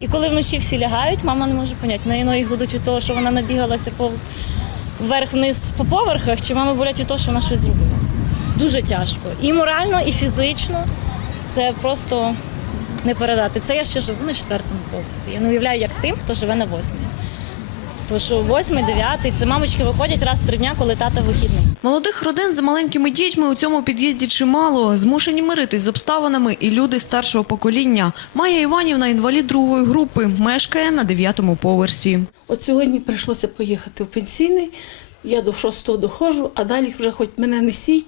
І коли вночі всі лягають, мама не може поняти, на ноги гудуть від того, що вона набігалася по вверх-вниз по поверхах, чи мама болять від того, що вона щось зробила. Дуже тяжко. І морально, і фізично. Це просто не передати. Це я ще живу на четвертому поверсі. Я не уявляю, як тим, хто живе на восьмій. Тому що восьмий, дев'ятий, це мамочки виходять раз в три дня, коли тата вихідний. Молодих родин з маленькими дітьми у цьому під'їзді чимало. Змушені миритись з обставинами і люди старшого покоління. Майя Іванівна інвалід другої групи, мешкає на дев'ятому поверсі. От сьогодні прийшлося поїхати в пенсійний. Я до шостого доходжу, а далі вже хоч мене несіть,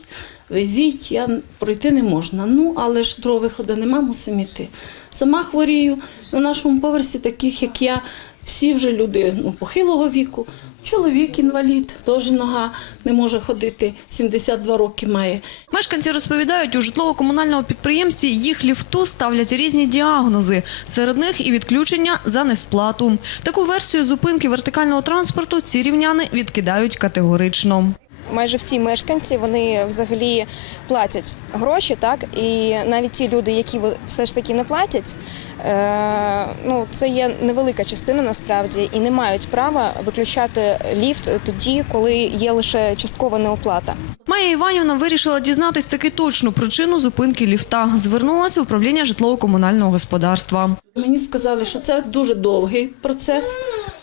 везіть, я пройти не можна. Ну, але ж другого виходу нема, мусимо йти. Сама хворію на нашому поверсі, таких як я, всі вже люди ну, похилого віку. Чоловік інвалід, теж нога не може ходити, 72 роки має. Мешканці розповідають, у житлово-комунальному підприємстві їх ліфту ставлять різні діагнози. Серед них і відключення за несплату. Таку версію зупинки вертикального транспорту ці рівняни відкидають категорично. Майже всі мешканці вони взагалі платять гроші, так і навіть ті люди, які все ж таки не платять, е, ну це є невелика частина насправді, і не мають права виключати ліфт тоді, коли є лише часткова неоплата. Майя Іванівна вирішила дізнатись таки точну причину зупинки ліфта. Звернулася в управління житлово-комунального господарства. Мені сказали, що це дуже довгий процес,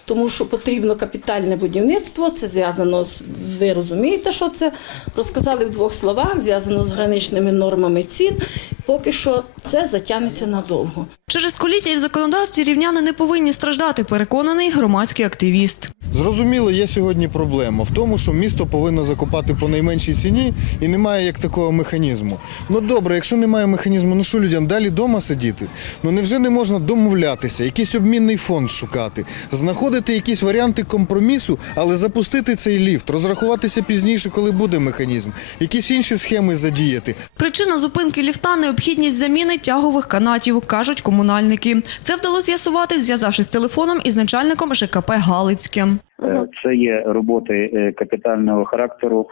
тому що потрібно капітальне будівництво. Це зв'язано з ви розумієте, що це розказали в двох словах, зв'язано з граничними нормами цін. Поки що це затягнеться надовго. Через колісії в законодавстві рівняни не повинні страждати, переконаний громадський активіст. Зрозуміло, є сьогодні проблема в тому, що місто повинно закупати по найменшій ціні і немає як такого механізму. Ну добре, якщо немає механізму, ну що людям далі вдома сидіти? Ну невже не можна домовлятися, якийсь обмінний фонд шукати, знаходити якісь варіанти компромісу, але запустити цей ліфт, розрахуватися пізніше, коли буде механізм, якісь інші схеми задіяти. Причина зупинки ліфта – необхідність заміни тягових канатів, кажуть комунальники. Це вдалося з'ясувати, зв'язавшись телефоном із начальником ЖКП Галицьке. Е, Це є роботи е, капітального характеру,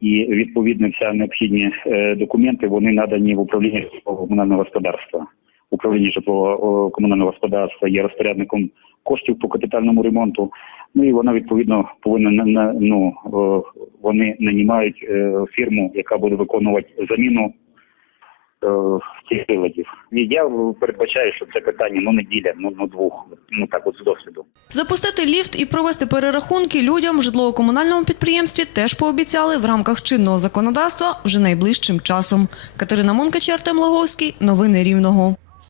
і відповідно вся необхідні е, документи вони надані в управління житлово-комунального господарства. Управління житлово комунального господарства є розпорядником коштів по капітальному ремонту. Ну і вона відповідно повинна на- ну вони нанімають фірму, яка буде виконувати заміну приладів. І я передбачаю, що це питання ну неділя, ну, ну двох, ну так от з досвіду. Запустити ліфт і провести перерахунки людям в житлово-комунальному підприємстві теж пообіцяли в рамках чинного законодавства вже найближчим часом. Катерина Монкачі, Артем Лаговський. Новини Рівного.